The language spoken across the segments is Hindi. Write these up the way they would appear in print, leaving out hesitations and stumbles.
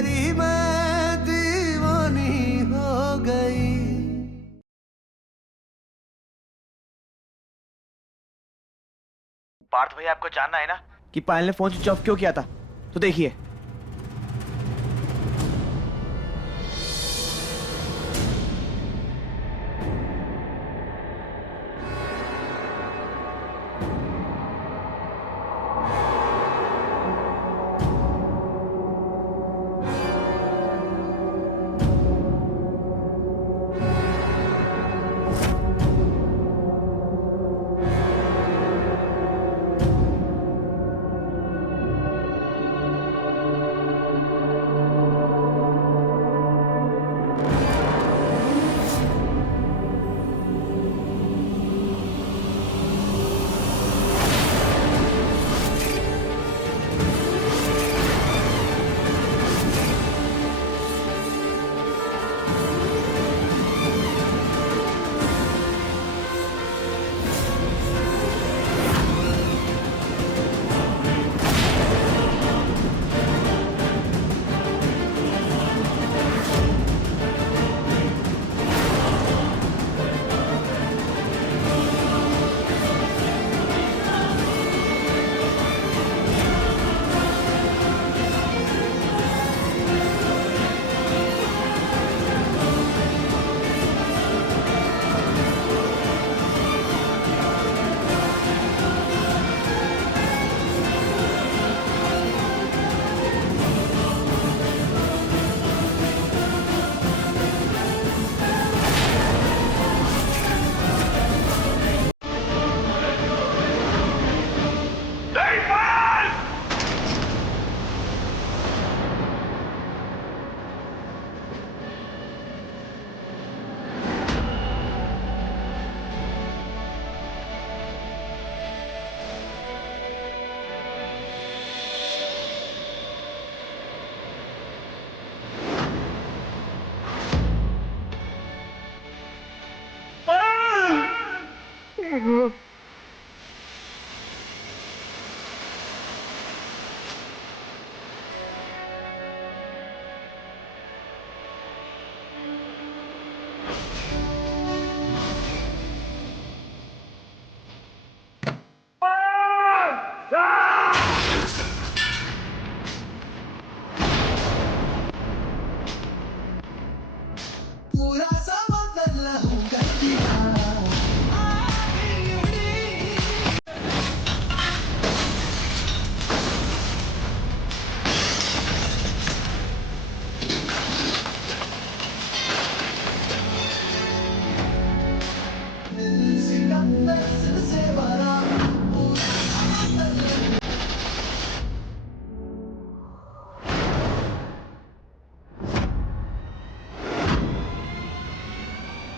तेरी मैं दीवानी हो गई। पार्थ भैया, आपको जानना है ना कि पायल ने फोन स्विच ऑफ क्यों किया था? तो देखिए।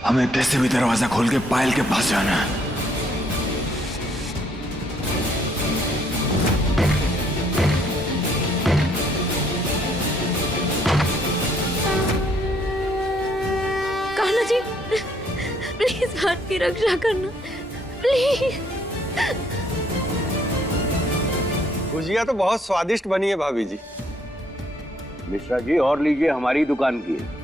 हमें कैसे भी दरवाजा खोल के पायल के पास जाना है। कान्हा जी, प्लीज हाथ की रक्षा करना, प्लीज। गुजिया तो बहुत स्वादिष्ट बनी है भाभी जी। मिश्रा जी और लीजिए, हमारी दुकान की है।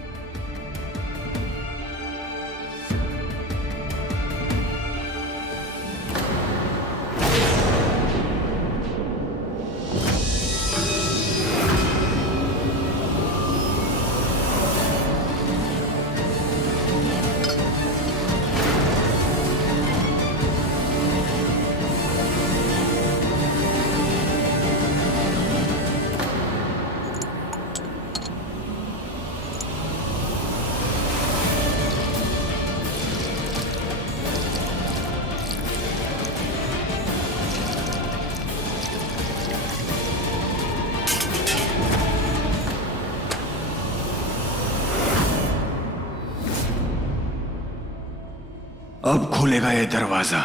अब खुलेगा ये दरवाजा।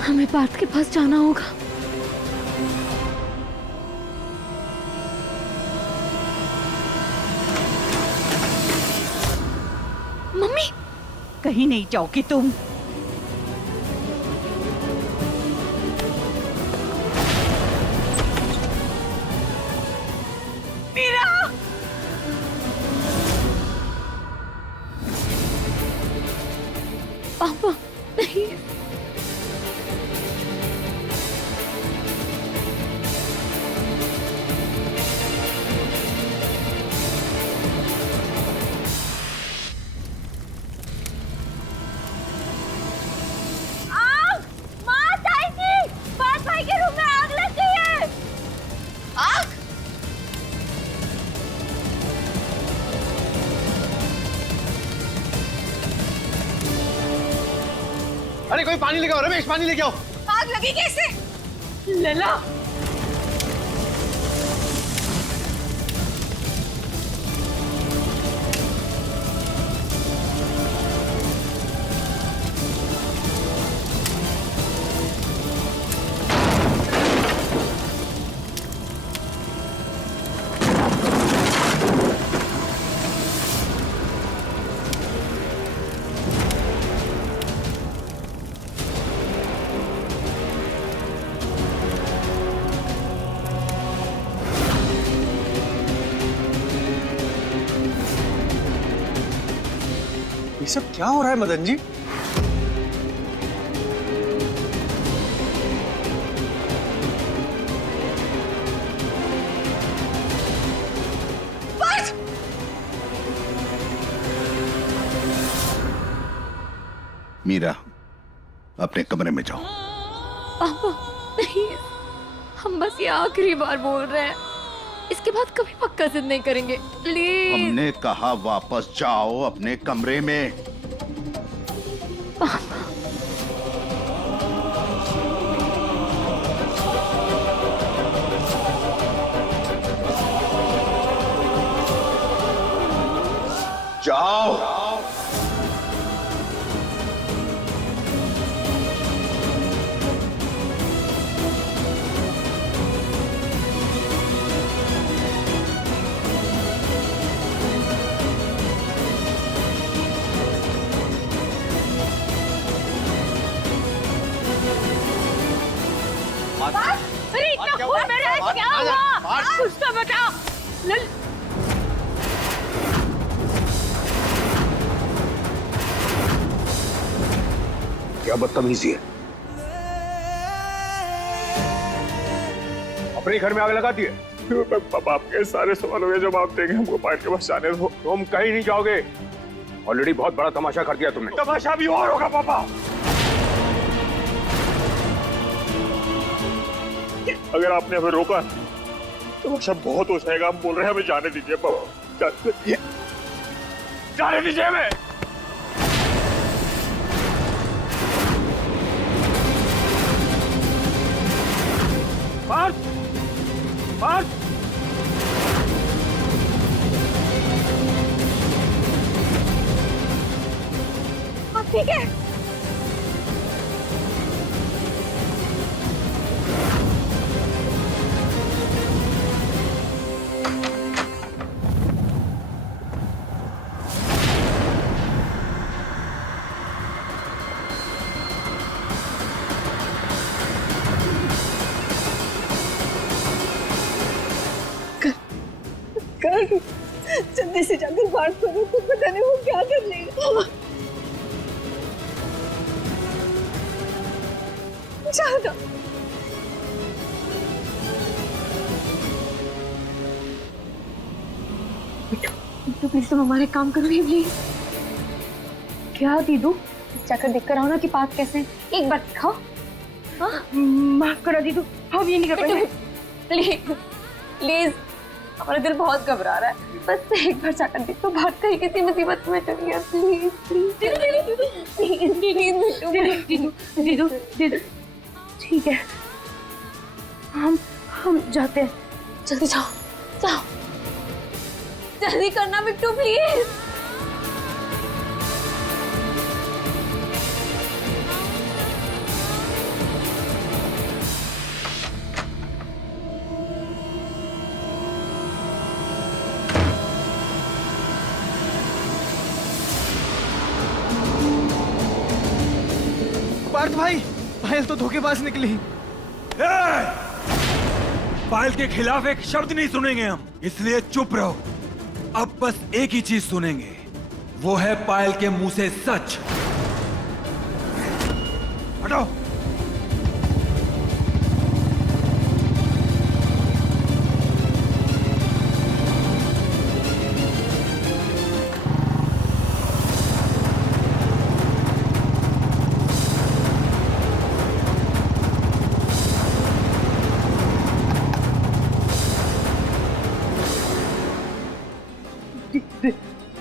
हमें पार्थ के पास जाना होगा। मम्मी, कहीं नहीं जाओगी तुम। पापा नहीं। अरे कोई पानी लेके आओ, रमेश पानी लेके आओ। आग लगी कैसे? लला, ये सब क्या हो रहा है मदन जी? मीरा, अपने कमरे में जाओ। पापा नहीं, हम बस ये आखिरी बार बोल रहे हैं, इसके बाद कभी पक्का जिद नहीं करेंगे, प्लीज। हमने कहा वापस जाओ अपने कमरे में। पापा जाओ। अरे इतना खून मेरे हाथ क्या हुआ? कुछ तो बता। क्या बदतमीजी है? अपने घर में आग लगा दी है। पापा आपके सारे सवालों के जवाब देंगे, हमको पायल के पास जाने दो। तुम कहीं नहीं जाओगे। ऑलरेडी बहुत बड़ा तमाशा कर दिया तुमने। तमाशा भी और होगा पापा। अगर आपने हमें रोका तो तमाशा बहुत हो जाएगा। हम बोल रहे हैं हमें जाने दीजिए पापा, जाने दीजिए हमें। पार्थ! पार्थ! ठीक है। जल्दी से जाकर बात करो, तो पता नहीं वो क्या कर लेगा। जाना। तो प्लीज तुम हमारे काम करो प्लीज। क्या दीदू, जाकर देखकर आओ ना कि पार्थ कैसे हैं। एक बार दिखाओ। माफ करो दीदू, हम ये नहीं कर पाएंगे। प्लीज प्लीज, हमारा दिल बहुत घबरा रहा है। बस एक बार जाकर देखो, बात कहीं किसी मुसीबत में चली है। प्लीज प्लीज दीदू दीदू, ठीक है, हम जाते हैं। जल्दी जाओ जाओ, जल्दी करना बिट्टू प्लीज। पार्थ भाई, पायल तो धोखेबाज निकली। पायल के खिलाफ एक शब्द नहीं सुनेंगे हम, इसलिए चुप रहो। अब बस एक ही चीज सुनेंगे, वो है पायल के मुंह से सच। हटो।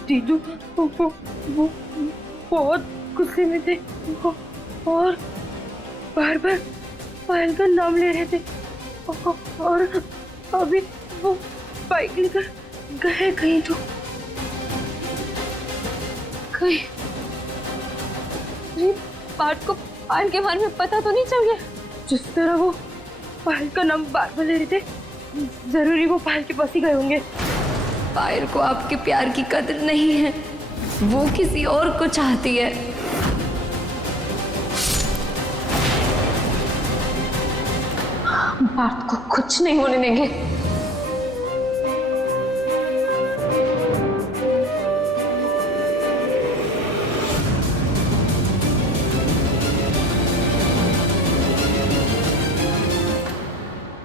दीदू वो बहुत गुस्से में थे और बार बार पायल का नाम ले रहे थे और अभी वो बाइक लेकर गए कहीं तो कहीं। पार्थ को पायल के बारे में पता तो नहीं चल गया? जिस तरह वो पायल का नाम बार बार ले रहे थे, जरूरी वो पायल के पास ही गए होंगे। पायल को आपके प्यार की कदर नहीं है, वो किसी और को चाहती है। पार्थ को कुछ नहीं होने देंगे।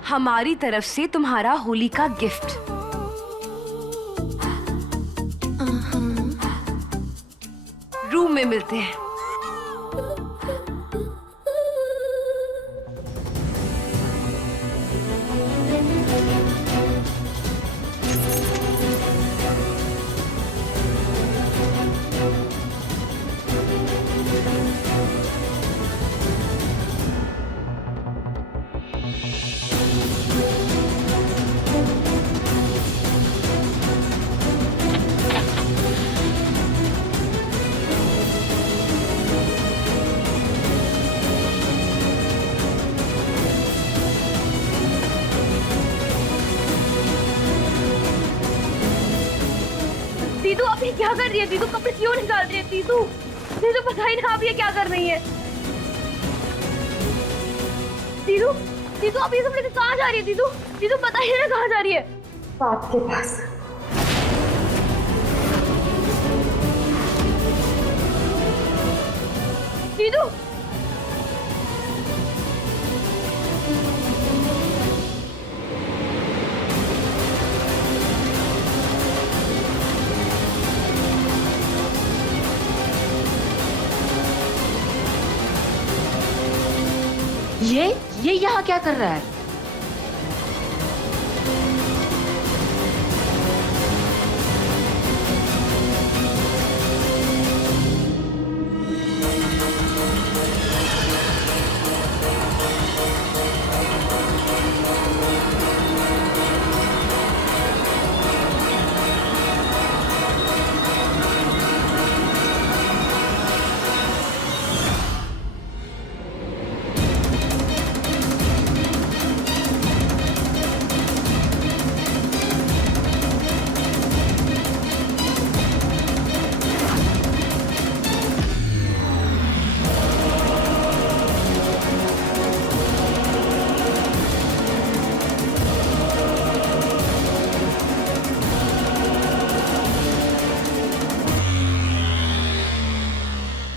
हमारी तरफ से तुम्हारा होली का गिफ्ट। रूम में मिलते हैं। दीदू आप ये क्या कर रही है? दीदू कपड़े क्यों निकाल रही है? दीदू दीदू पता ही ना आप ये क्या कर रही है। दीदू दीदू आप ये सब लेकर कहाँ जा रही है? दीदू दीदू पता ही ना कहाँ जा रही है? पार्थ के पास। दीदू ये यहाँ क्या कर रहा है?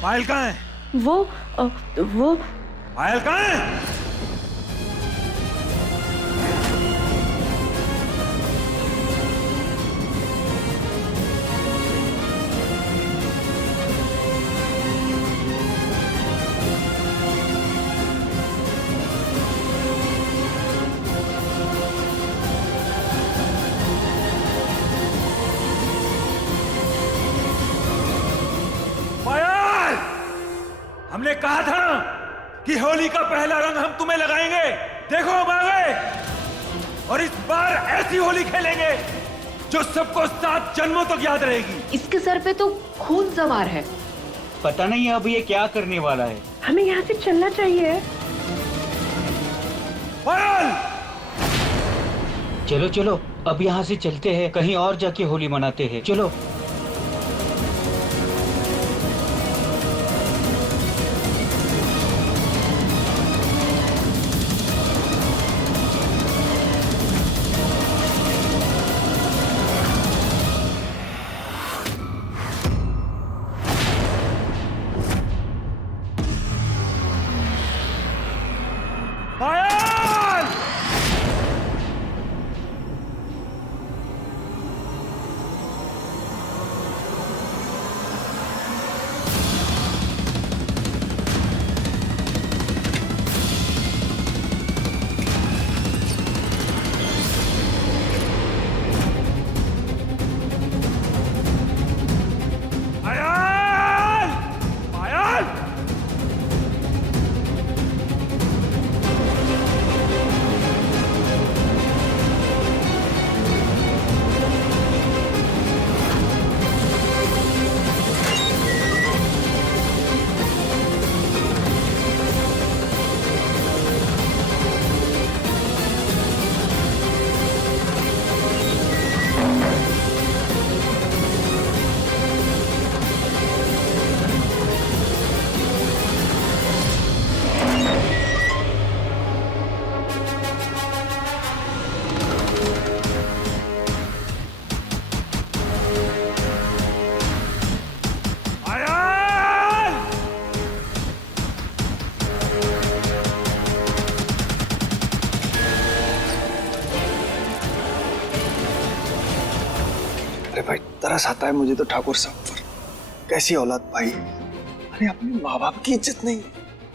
पायल कहाँ है? वो पायल कहाँ है? हमने कहा था ना कि होली का पहला रंग हम तुम्हें लगाएंगे। देखो हम आ गए और इस बार ऐसी होली खेलेंगे जो सबको 7 जन्मों तक याद रहेगी। इसके सर पे तो खून सवार है। पता नहीं अब ये क्या करने वाला है। हमें यहाँ से चलना चाहिए। पायल! चलो चलो अब यहाँ से चलते हैं, कहीं और जाके होली मनाते हैं। चलो। तरस आता है मुझे तो ठाकुर साहब पर। कैसी औलाद पाई है। अरे अपने माँ बाप की इज्जत नहीं।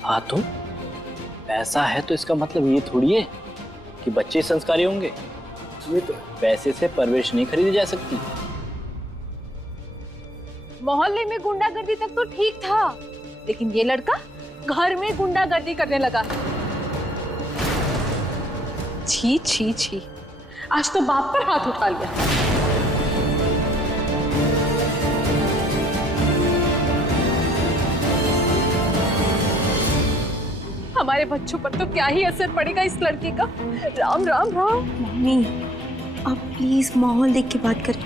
हाँ तो पैसा है तो इसका मतलब ये थोड़ी है कि बच्चे संस्कारी होंगे। ये तो पैसे से परवरिश नहीं खरीदी जा सकती। मोहल्ले में गुंडागर्दी तक तो ठीक था, लेकिन ये लड़का घर में गुंडागर्दी करने लगा। छी छी छी, आज तो बाप पर हाथ उठा लिया। हमारे बच्चों पर तो क्या ही असर पड़ेगा इस लड़के का। राम राम राम। मम्मी आप प्लीज माहौल देख के बात करें।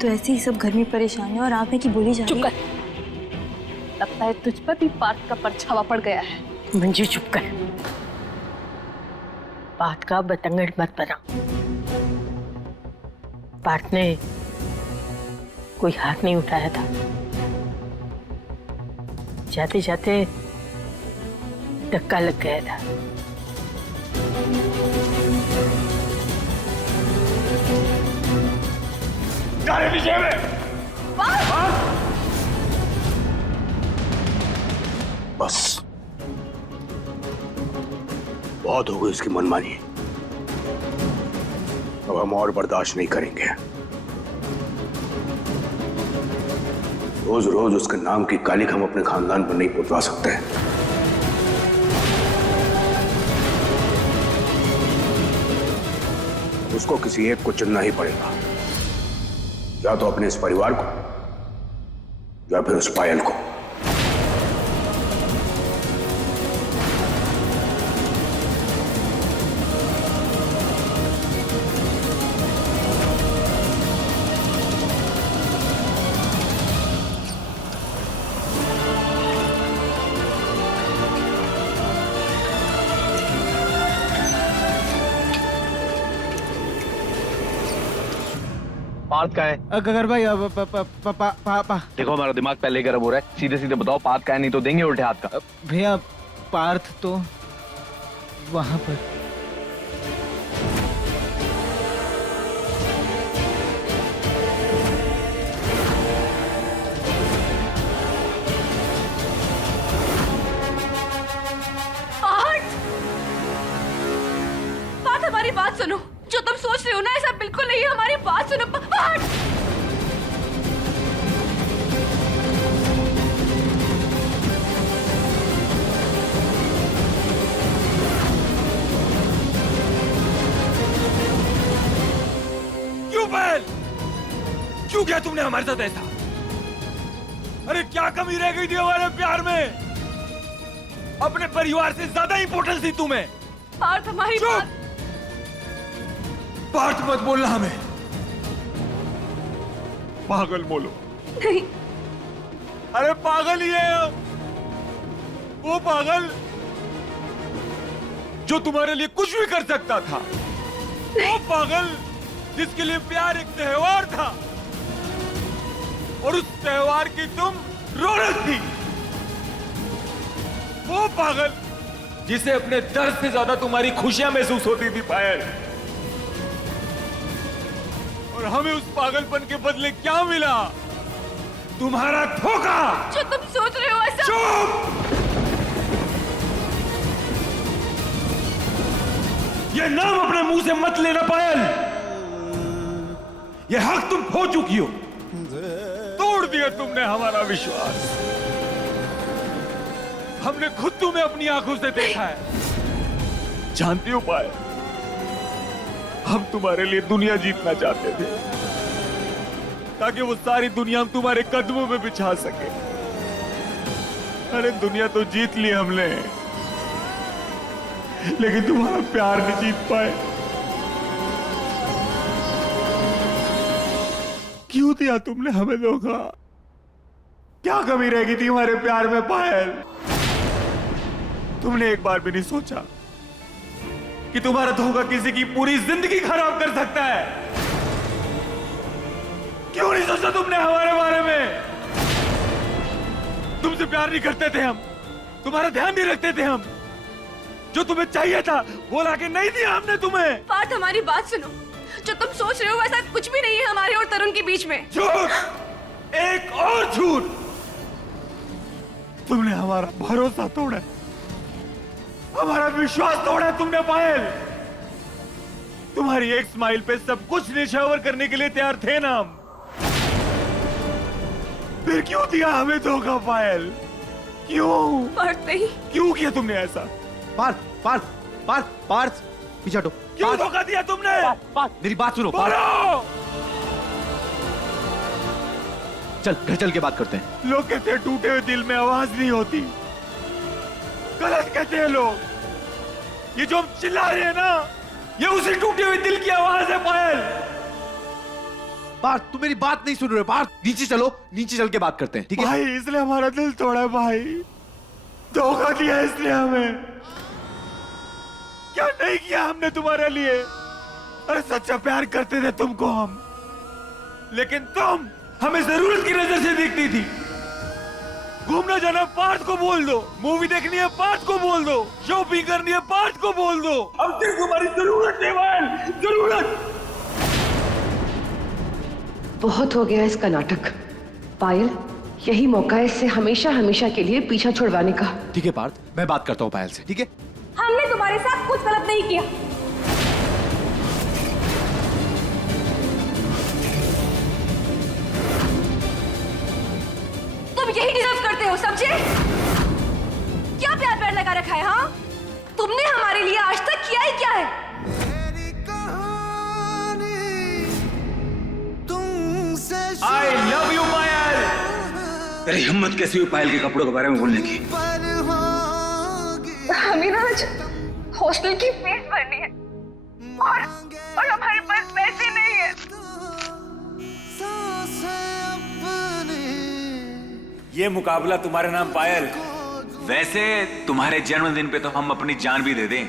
तो ऐसे ही सब घर में परेशान है और आप है कि बोली जा रही है। चुप कर। लगता है तुझ पर भी पार्थ का परछावा पड़ गया है। मंजू चुप कर। पार्थ का बतंगड़ मत बना। पार्थ ने कोई हाथ नहीं उठाया था। जाते जाते धक्का लग गया था। बस बहुत हो गई इसकी मनमानी। अब हम और बर्दाश्त नहीं करेंगे। रोज रोज उसके नाम की कालिक हम अपने खानदान पर नहीं पुतवा सकते। उसको किसी एक को चुनना ही पड़ेगा, या तो अपने इस परिवार को या फिर उस पायल को। पार्थ का है अगर भाई देखो हमारा दिमाग पहले गर्म हो रहा है। सीधे सीधे बताओ पार्थ का है, नहीं तो देंगे उल्टे हाथ का। भैया पार्थ तो वहां पर। पार्थ हमारी बात सुनो। जो तुम सोच रहे हो ना ऐसा बिल्कुल नहीं है। हमारी बात सुनो पार्थ। क्यों पायल, क्यों किया तुमने हमारे साथ ऐसा? अरे क्या कमी रह गई थी हमारे प्यार में? अपने परिवार से ज्यादा इंपॉर्टेंस थी तुम्हें। पार्थ हमारी बात। पार्थ मत बोलना हमें। पागल बोलो। नहीं। अरे पागल ही है हम। वो पागल जो तुम्हारे लिए कुछ भी कर सकता था। वो पागल जिसके लिए प्यार एक त्योहार था और उस त्योहार की तुम रौनक थी। वो पागल जिसे अपने दर्द से ज्यादा तुम्हारी खुशियां महसूस होती थी पायल। और हमें उस पागलपन के बदले क्या मिला? तुम्हारा धोखा। जो तुम सोच रहे हो ऐसा। चुप! ये नाम अपने मुंह से मत लेना पायल। ये हक तुम खो चुकी हो। तोड़ दिया तुमने हमारा विश्वास। हमने खुद तुम्हें अपनी आंखों से देखा है। जानती हो पायल, हम तुम्हारे लिए दुनिया जीतना चाहते थे ताकि वो सारी दुनिया हम तुम्हारे कदमों में बिछा सके। अरे दुनिया तो जीत ली हमने, लेकिन तुम्हारा प्यार नहीं जीत पाए। क्यों दिया तुमने हमें धोखा? क्या कमी रह गई थी हमारे प्यार में पायल? तुमने एक बार भी नहीं सोचा कि तुम्हारा धोखा किसी की पूरी जिंदगी खराब कर सकता है? क्यों नहीं सोचा तुमने हमारे बारे में? तुमसे प्यार नहीं करते थे हम, तुम्हारा ध्यान नहीं रखते थे हम। जो तुम्हें चाहिए था वो लाके नहीं दिया हमने तुम्हें। पार्थ हमारी बात सुनो। जो तुम सोच रहे हो वैसा कुछ भी नहीं है हमारे और तरुण के बीच में। झूठ, एक और झूठ। तुमने हमारा भरोसा तोड़ा, हमारा विश्वास तोड़ा तुमने पायल। तुम्हारी एक स्माइल पे सब कुछ निछावर करने के लिए तैयार थे ना हम, फिर क्यों दिया हमें धोखा पायल? क्यों? पार्थ नहीं। क्यों किया तुमने ऐसा? पार्थ, पार्थ, पार्थ, पार्थ, पीछे हटो। क्यों धोखा दिया तुमने? मेरी बात सुनो। बोलो। चल घर चल के बात करते हैं। लोग कहते हैं टूटे हुए दिल में आवाज नहीं होती, गलत कहते हैं लोग। ये जो हम चिल्ला रहे हैं ना, ये उसी टूटे हुए दिल की आवाज है पायल। पार्थ तू मेरी बात नहीं सुन रहे हो। पार्थ नीचे चलो, नीचे चल के बात करते हैं, ठीक है? भाई इसलिए हमारा दिल तोड़ा है भाई, धोखा दिया इसलिए हमें। क्या नहीं किया हमने तुम्हारे लिए? अरे सच्चा प्यार करते थे तुमको हम, लेकिन तुम हमें जरूरत की नजर से देखती थी। घूमना जाना पार्थ को बोल दो, मूवी देखनी है पार्थ को बोल दो, शॉपिंग करनी है पार्थ को बोल दो। अब सिर्फ तुम्हारी जरूरत है पायल, जरूरत। बहुत हो गया इसका नाटक। पायल, यही मौका है इससे हमेशा हमेशा के लिए पीछा छुड़वाने का। ठीक है पार्थ, मैं बात करता हूँ पायल से, ठीक है? हमने तुम्हारे साथ कुछ गलत नहीं किया। तुम यही डिजर्व करते हो, समझे? क्या प्यार प्यार लगा रखा है? हाँ, तुमने हमारे लिए आज तक किया ही क्या है? I love you पायल। तेरी हिम्मत कैसी हुई पायल के कपड़ों के बारे में बोलने की? हमें ना आज हॉस्टल की फीस भरनी है और हमारे पास पैसे नहीं है। ये मुकाबला तुम्हारे नाम पायल। वैसे तुम्हारे जन्मदिन पे तो हम अपनी जान भी दे दें,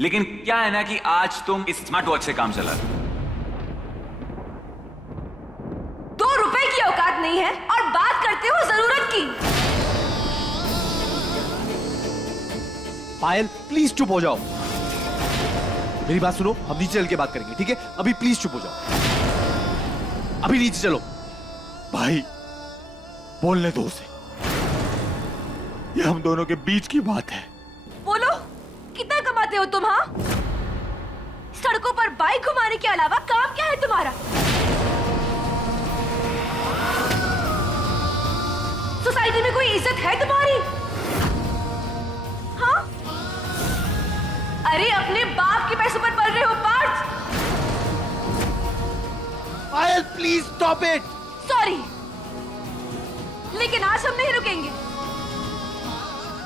लेकिन क्या है ना कि आज तुम इस स्मार्ट वॉच से काम चला। 2 रुपए की औकात नहीं है और बात करते हो जरूरत की। पायल प्लीज चुप हो जाओ, मेरी बात सुनो। हम नीचे चल के बात करेंगे, ठीक है? अभी प्लीज चुप हो जाओ, अभी नीचे चलो। भाई बोलने दो उसे, ये हम दोनों के बीच की बात है। बोलो, कितना कमाते हो तुम? हाँ, सड़कों पर बाइक घुमाने के अलावा काम क्या है तुम्हारा? सोसाइटी में कोई इज्जत है तुम्हारी? हाँ, अरे अपने बाप के पैसों पर पल रहे हो पार्थ। पायल प्लीज स्टॉप इट। सॉरी, लेकिन आज हम नहीं रुकेंगे।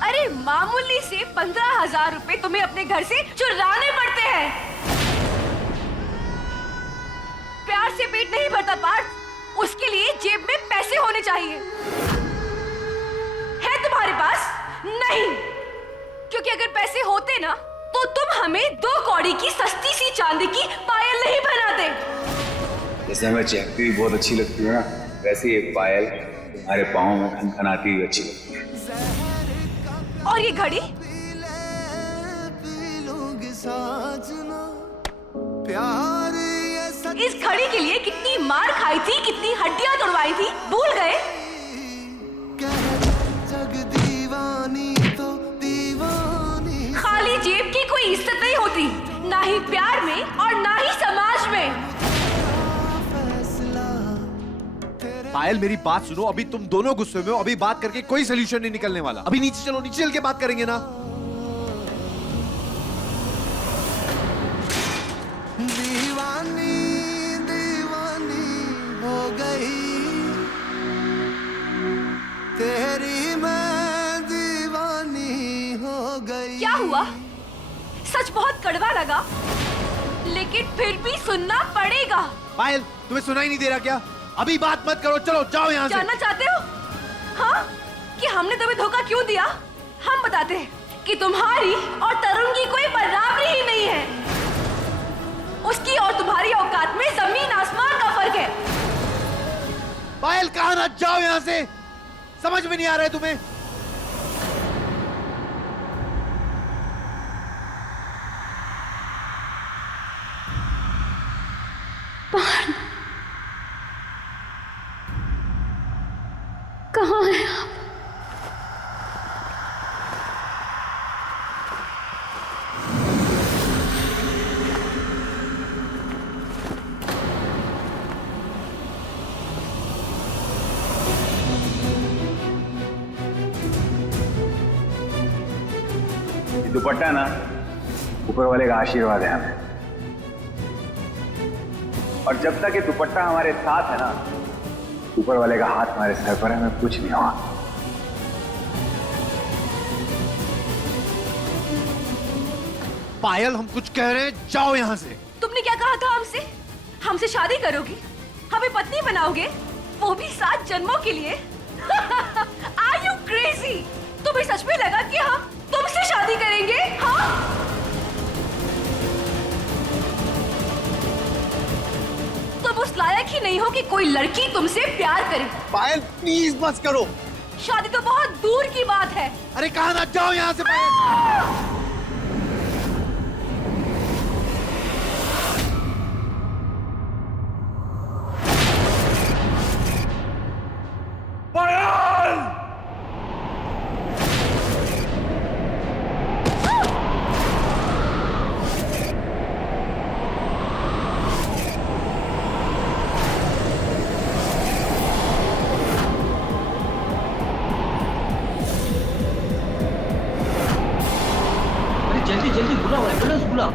अरे मामूली से 15,000 रुपए तुम्हें अपने घर से चुराने पड़ते हैं। प्यार से पेट नहीं भरता पार्थ, उसके लिए जेब में पैसे होने चाहिए। है तुम्हारे पास? नहीं, क्योंकि अगर पैसे होते ना तो तुम हमें 2 कौड़ी की सस्ती सी चांदी की पायल नहीं बनाते। जैसे हमें चहकती हुई बहुत अच्छी लगती है ना, वैसे ये पायल तुम्हारे पाँव में खनखनाती हुई अच्छी लगती है। और ये घड़ी? इस घड़ी के लिए कितनी मार खाई थी, कितनी हड्डियां तोड़वाई थी, भूल गए? खाली जेब की कोई इज्जत नहीं होती, ना ही प्यार में और ना ही समाज में। पायल मेरी बात सुनो, अभी तुम दोनों गुस्से में हो, अभी बात करके कोई सोल्यूशन नहीं निकलने वाला। अभी नीचे चलो, नीचे चल के बात करेंगे ना। दीवानी दीवानी हो गई तेरी, मैं दीवानी हो गई। क्या हुआ? सच बहुत कड़वा लगा, लेकिन फिर भी सुनना पड़ेगा। पायल तुम्हें सुनाई नहीं दे रहा क्या? अभी बात मत करो, चलो जाओ यहाँ से। जानना चाहते हो हाँ, कि हमने तुम्हें धोखा क्यों दिया? हम बताते हैं कि तुम्हारी और तरुण की कोई बराबरी ही नहीं है। उसकी और तुम्हारी औकात में जमीन आसमान का फर्क है। पायल कहाँ ना, जाओ यहाँ से। समझ में नहीं आ रहा है तुम्हें? पान, कहाँ हैं आप? ये दुपट्टा ना ऊपर वाले का आशीर्वाद है हमें, और जब तक ये दुपट्टा हमारे साथ है ना, ऊपर वाले का हाथ हमारे सर पर है, हमें कुछ नहीं हुआ। पायल, हम कुछ कह रहे हैं, जाओ यहां से। तुमने क्या कहा था हमसे? हमसे शादी करोगे, हमें पत्नी बनाओगे, वो भी 7 जन्मों के लिए? Are you crazy? तुम्हें सच में लगा कि हम तुमसे शादी करेंगे? हाँ? तुम उस लायक ही नहीं हो कि कोई लड़की तुमसे प्यार करे। पायल प्लीज बस करो। शादी तो बहुत दूर की बात है। अरे कहा ना, जाओ यहां से पायल। जल्दी जल्दी बुलाओ, एम्बुलेंस बुलाओ।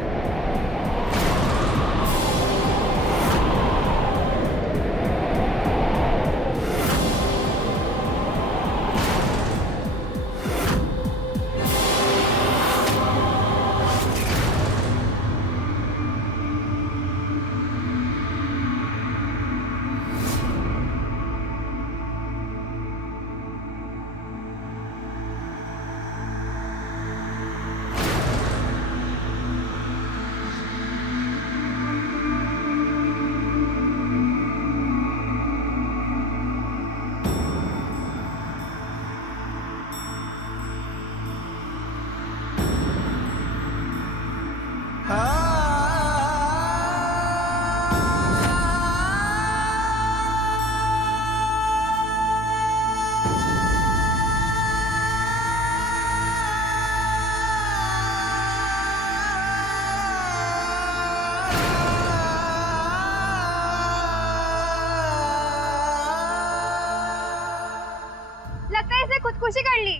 लगता है इसे खुदकुशी कर ली।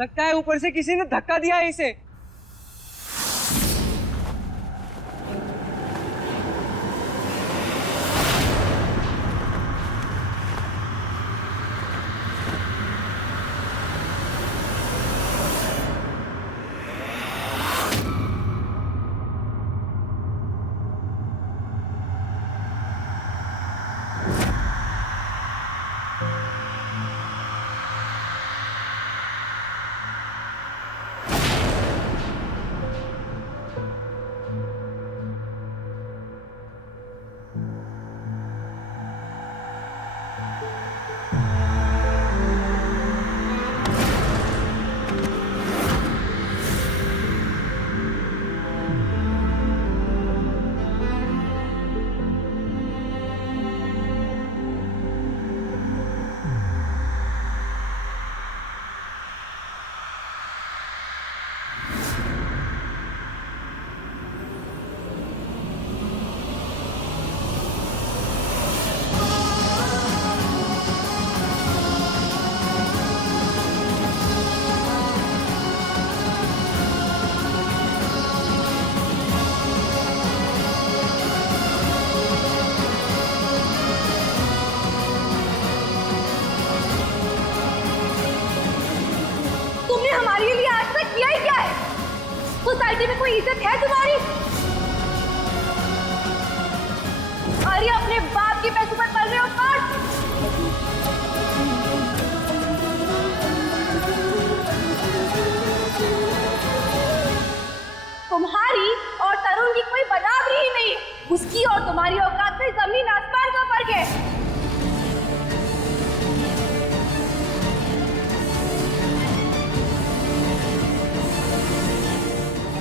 लगता है ऊपर से किसी ने धक्का दिया है इसे। सोसाइटी में कोई इज्जत है तुम्हारी? अरे अपने बाप के पैसों पर पल रहे हो काट। तुम्हारी और तरुण की कोई बराबरी ही नहीं है। उसकी और तुम्हारी औकात में जमीन आसमान का फर्क है।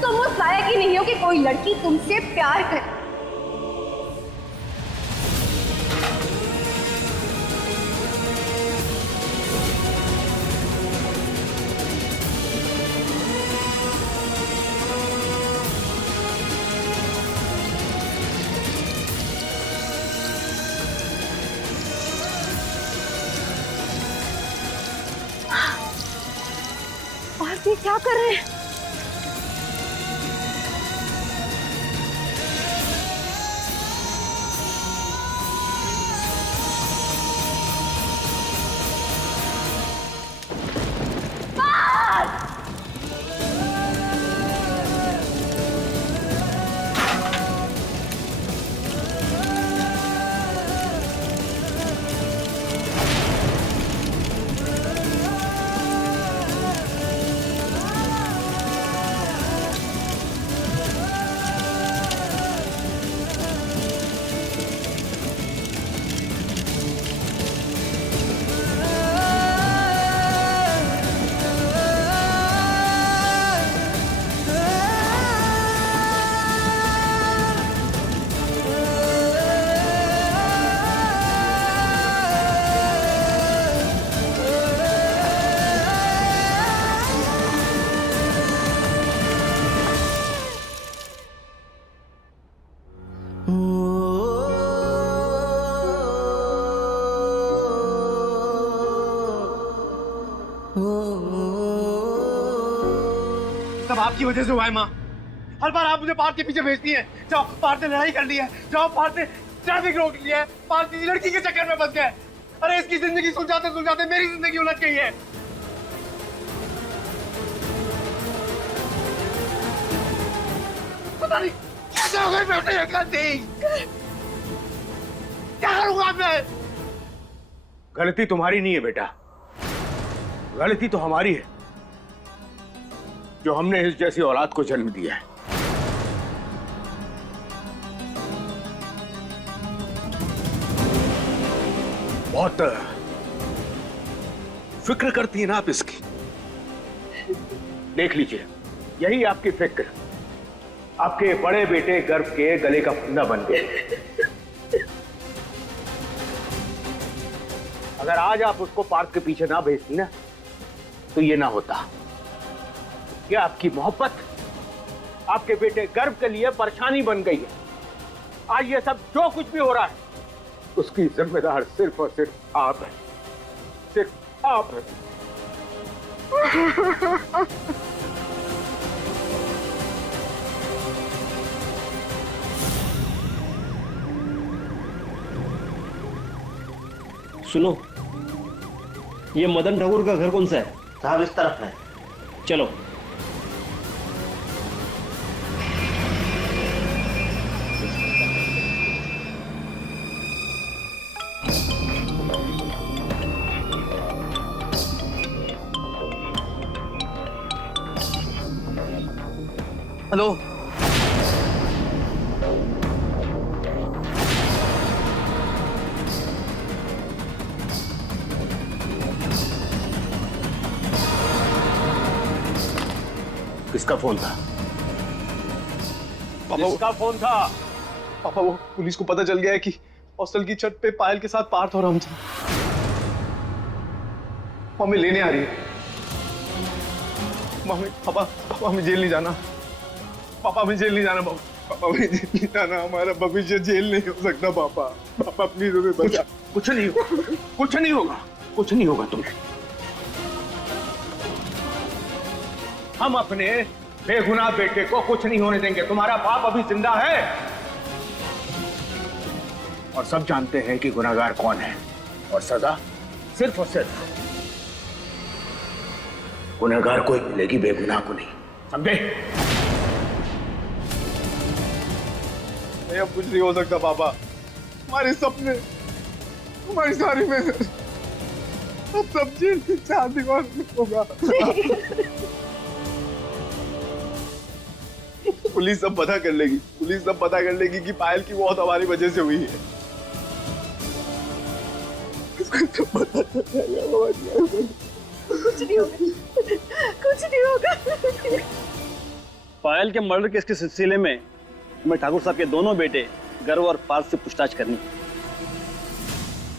तुम उस लायक ही नहीं हो कि कोई लड़की तुमसे प्यार करे। क्या कर रहे हैं? सब आपकी वजह से हुआ है माँ। हर बार आप मुझे पार्थ के पीछे भेजती हैं। जाओ, पार्थ ने लड़ाई कर ली है। जाओ, पार्थ ने ट्रैफिक रोक लिया है। पार्थ किसी लड़की के चक्कर में फंस गया है। अरे इसकी जिंदगी सुलझाते सुलझाते मेरी जिंदगी उलझ गई है। पता नहीं कैसे हो गई मैं अपने गलती। क्या करूंगा मैं? गलती तुम्हारी नहीं है बेटा, गलती तो हमारी है जो हमने इस जैसी औलाद को जन्म दिया है। बहुत फिक्र करती है ना आप इसकी। देख लीजिए, यही आपकी फिक्र आपके बड़े बेटे गर्भ के गले का फंदा बन गया। अगर आज आप उसको पार्क के पीछे ना भेजती ना तो ये ना होता। ये आपकी मोहब्बत आपके बेटे गर्भ के लिए परेशानी बन गई है। आज ये सब जो कुछ भी हो रहा है उसकी जिम्मेदार सिर्फ और सिर्फ आप हैं, सिर्फ आप हैं। सुनो, ये मदन ठाकुर का घर कौन सा है? साहब इस तरफ है। चलो। हेलो, किसका फोन था? पापा, किसका फोन था? पापा वो पुलिस को पता चल गया है कि हॉस्टल की छत पे पायल के साथ पार्थ और हम थे। मम्मी लेने आ रही है। मम्मी, पापा, पापा हमें जेल नहीं जाना। पापा हमें जेल नहीं जाना। पापा हमें जेल नहीं जाना। हमारा भविष्य जेल नहीं हो सकता। पापा, पापा प्लीज हमें बचा। कुछ नहीं होगा, कुछ नहीं होगा, कुछ नहीं होगा तुम्हें। हम अपने बेगुनाह बेटे को कुछ नहीं होने देंगे। तुम्हारा बाप अभी जिंदा है और सब जानते हैं कि गुनाहगार कौन है और सजा सिर्फ और सिर्फ गुनाहगार को ही मिलेगी, बेगुनाह को नहीं। समझे? नहीं, अब कुछ नहीं हो सकता पापा। हमारे सपने, हमारी सारी मेहनत अब सब जेल की चांदी और होगा। पुलिस सब पता कर लेगी। पुलिस सब पता कर लेगी कि पायल की मौत हमारी वजह से हुई है। इसको तो पता चल जाएगा। कुछ नहीं होगा, कुछ नहीं होगा। पायल के मर्डर केस के सिलसिले में हमें ठाकुर साहब के दोनों बेटे गर्व और पार्थ से पूछताछ करनी,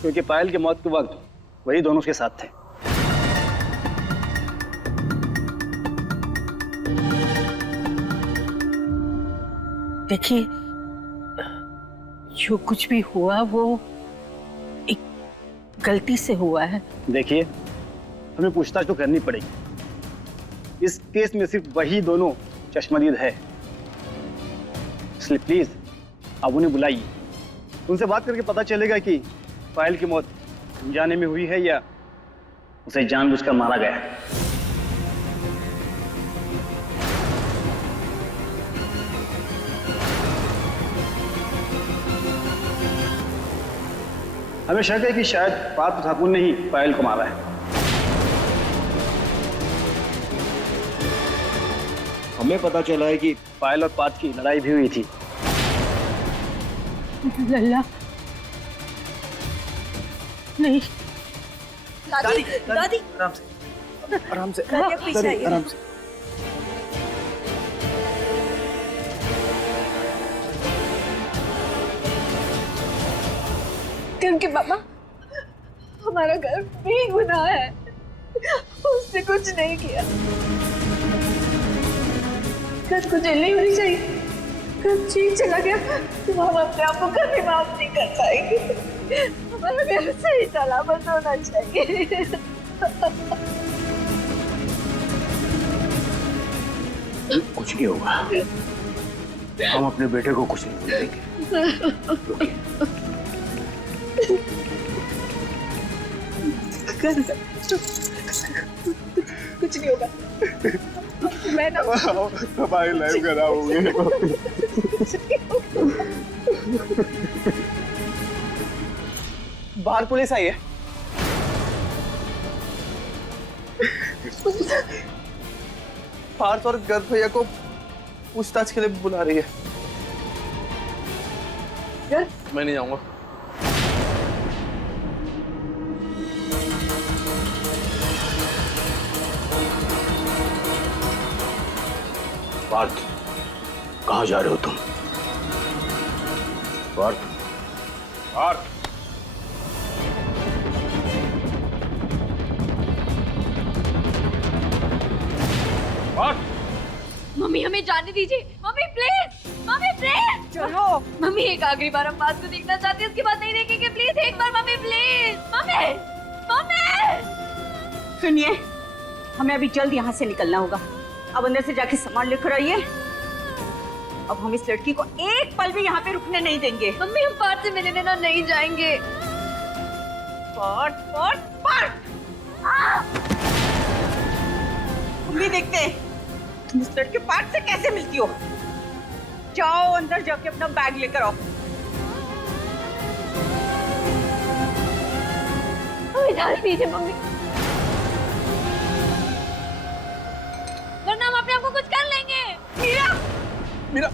क्योंकि पायल के मौत के वक्त वही दोनों उसके साथ थे। देखिए, जो कुछ भी हुआ वो एक गलती से हुआ है। देखिए, हमें पूछताछ तो करनी पड़ेगी, इस केस में सिर्फ वही दोनों चश्मदीद है। इसलिए प्लीज आप उन्हें बुलाइए, उनसे बात करके पता चलेगा कि पायल की मौत जाने में हुई है या उसे जानबूझकर मारा गया है। हमें शक है कि शायद पार्थ ठाकुर ने ही पायल को मारा है। हमें पता चला है कि पायल और पार्थ की लड़ाई भी हुई थी। लल्ला नहीं। दादी दादी आराम से आराम से दादी, अब पीछे आइए। आराम से। क्योंकि पापा हमारा घर बेगुनाह है, उसने कुछ नहीं किया। कल को जेल नहीं होनी चाहिए। कल चीज चला गया तो हम अपने आप को कभी माफ नहीं कर पाएंगे। हमारा घर सही सलामत होना चाहिए। कुछ नहीं होगा, हम अपने बेटे को कुछ नहीं होने देंगे। कुछ नहीं होगा। मैं ना हमारी लाइफ खराब हो गई। बाहर पुलिस आई है। पार्थ और गर्भ भैया को पूछताछ के लिए बुला रही है। मैं नहीं जाऊंगा। पार्थ, कहाँ जा रहे हो तुम? पार्थ, पार्थ, मम्मी हमें जाने दीजिए। मम्मी प्लीज, मम्मी प्लीज चलो। मम्मी एक आखिरी बार हम बात को देखना चाहती है, उसके बाद नहीं देखेंगे। प्लीज एक बार मम्मी, प्लीज मम्मी, मम्मी। सुनिए, हमें अभी जल्द यहाँ से निकलना होगा। अब अंदर से जाके सामान लेकर आइए। अब हम इस लड़की को एक पल भी यहाँ पे रुकने नहीं देंगे। मम्मी हम पार्थ से मिलने देना नहीं जाएंगे। पार्थ, पार्थ, पार्थ! हम भी देखते हैं तुम इस लड़के पार्थ से कैसे मिलती हो। जाओ अंदर जाके अपना बैग लेकर आओ। हमें जाने दीजिए मम्मी, वरना हम अपने आप को कुछ कर लेंगे। मीरा, मीरा,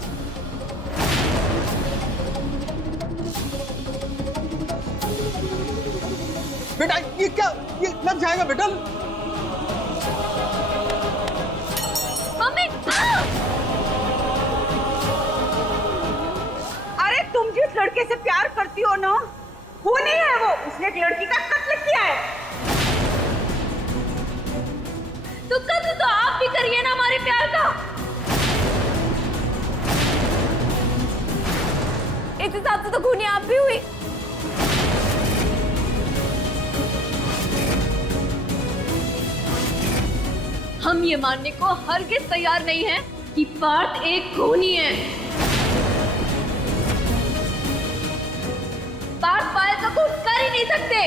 बेटा ये क्या, ये लग जाएगा बेटा। मम्मी अरे तुम जिस लड़के से प्यार करती हो ना, वो नहीं है वो। उसने एक लड़की का कत्ल किया है। तो कत्ल तो आप भी करिए ना हमारे प्यार का। इस हिसाब से तो खूनी आप भी हुई। हम ये मानने को हरगिज तैयार नहीं हैं कि पार्थ एक खूनी है। पार्थ पायल का खून कर ही नहीं सकते।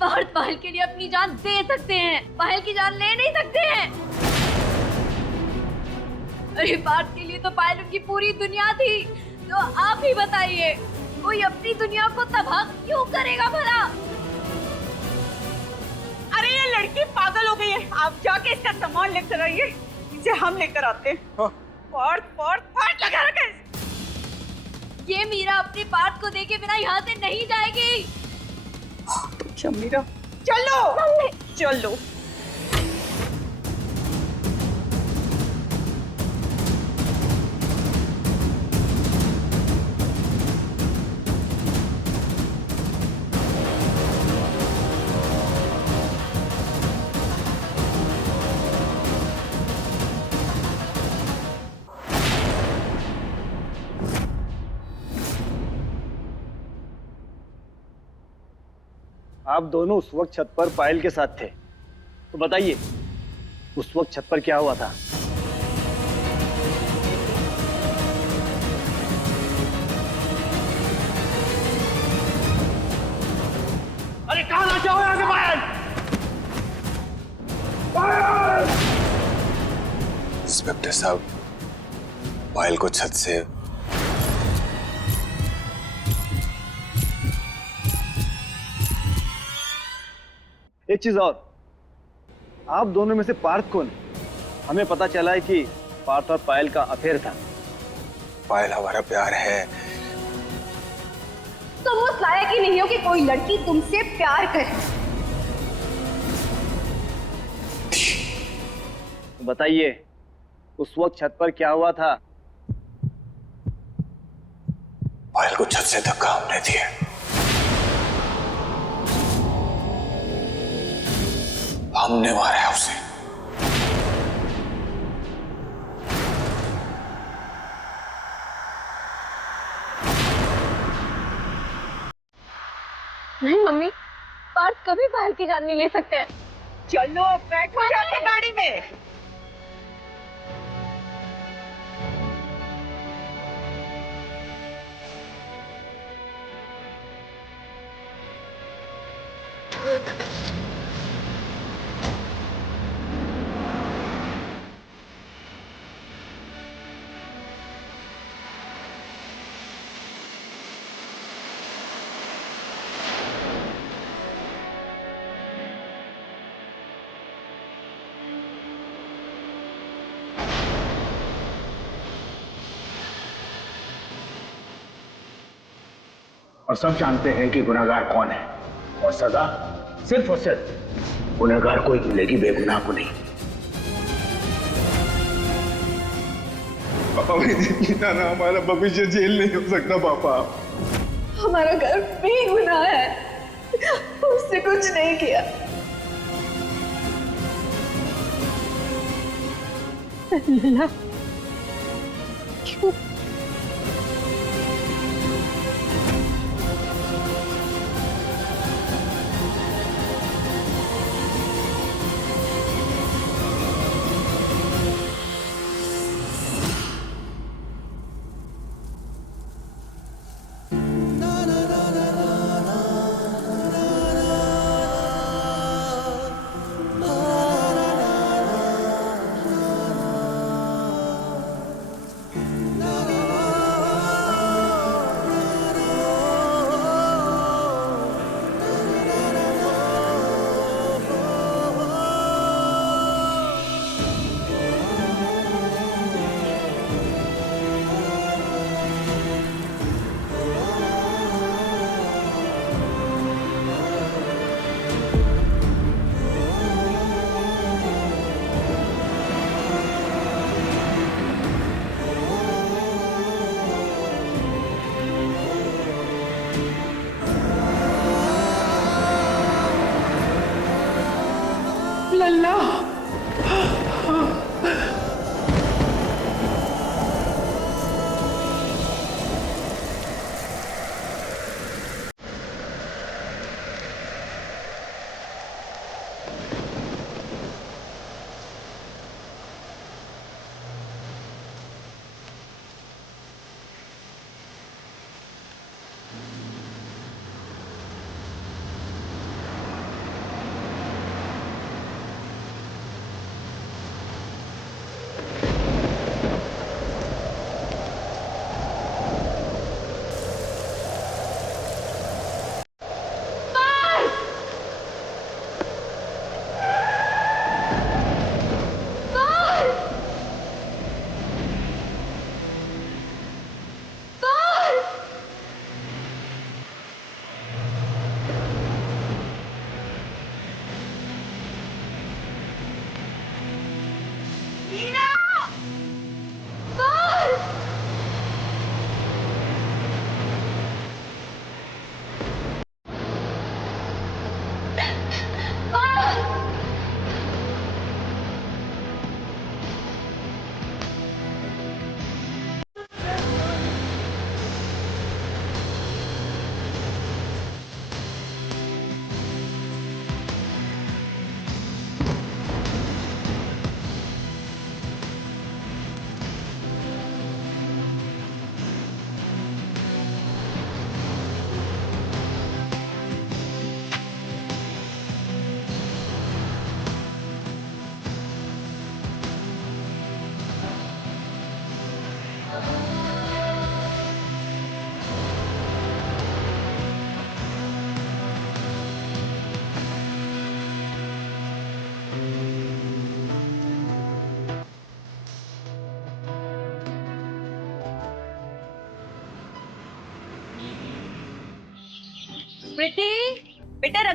पार्थ पायल के लिए अपनी जान दे सकते हैं, पायल की जान ले नहीं सकते हैं। अरे पार्थ के लिए तो पायल उनकी पूरी दुनिया थी। तो आप ही बताइए, कोई अपनी दुनिया को तबाह क्यों करेगा भला? अरे ये लड़की पागल हो गई है। आप जाके इसका सामान लेकर आइए, इसे हम लेकर आते हैं। पार्थ, पार्थ, पार्थ लगा रखा है। ये मीरा अपने पार्थ को देखे बिना यहाँ से नहीं जाएगी। अच्छा मीरा, चलो चलो। आप दोनों उस वक्त छत पर पायल के साथ थे, तो बताइए उस वक्त छत पर क्या हुआ था? अरे कहां ना जाओ यहाँ से पायल! इंस्पेक्टर साहब, पायल को छत से एक चीज और, आप दोनों में से पार्थ कौन है? हमें पता चला है कि पार्थ और पायल का अफेयर था। पायल हमारा प्यार है। तुम उस लायक ही नहीं हो कि कोई लड़की तुमसे प्यार करे। बताइए उस वक्त छत पर क्या हुआ था? पायल को छत से धक्का हमने दिया। हमने मारा है उसे। नहीं मम्मी, पार्थ कभी पायल की जान नहीं ले सकते हैं। चलो बैठो जाके गाड़ी में। और सब जानते हैं कि गुनहगार कौन है, और सजा सिर्फ और सिर्फ गुनहगार को ही मिलेगी, बेगुनाह को नहीं। पापा ना, हमारा भविष्य जेल नहीं हो सकता पापा। हमारा घर बेगुनाह है, उसने कुछ नहीं किया। लल्ला, क्यों? लल्ला,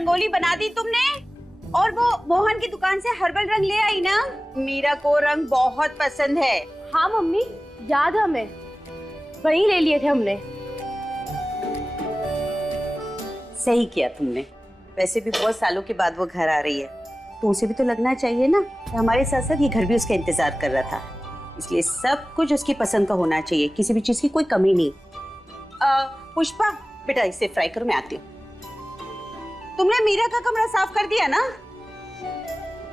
रंगोली बना दी तुमने? और वो मोहन की दुकान से हर्बल रंग ले आई ना? मीरा को रंग बहुत पसंद है। हाँ मम्मी, याद है हमें, वही ले लिए थे हमने। सही किया तुमने। वैसे भी बहुत सालों के बाद वो घर आ रही है, तो उसे भी तो लगना चाहिए ना कि हमारे साथ साथ ये घर भी उसका इंतजार कर रहा था। इसलिए सब कुछ उसकी पसंद का होना चाहिए, किसी भी चीज की कोई कमी नहीं। पुष्पा बेटा, इसे फ्राई करो, मैं आती हूँ। तुमने मीरा का कमरा साफ कर दिया ना?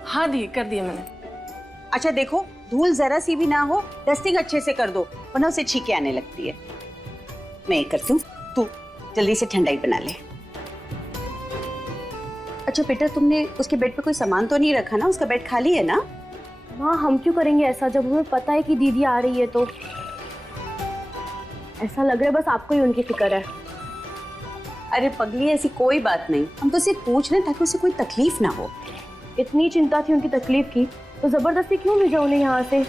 हाँ दी, कर दिया मैंने। अच्छा देखो, धूल जरा सी भी ना हो, डस्टिंग अच्छे से कर दो, वरना उसे छींके आने लगती है। मैं ये करती हूँ, तू जल्दी से ठंडाई बना ले। अच्छा बेटा, तुमने उसके बेड पे कोई सामान तो नहीं रखा ना? उसका बेड खाली है ना? माँ, हम क्यों करेंगे ऐसा जब हमें पता है कि दीदी आ रही है? तो ऐसा लग रहा है बस आपको ही उनकी फिक्र है। अरे पगली, ऐसी कोई बात नहीं, हम तो सिर्फ पूछ रहे हैं ताकि उसे कोई तकलीफ ना हो। इतनी चिंता थी उनकी तकलीफ की, तो जबरदस्ती क्यों भेजा उन्हें यहाँ से?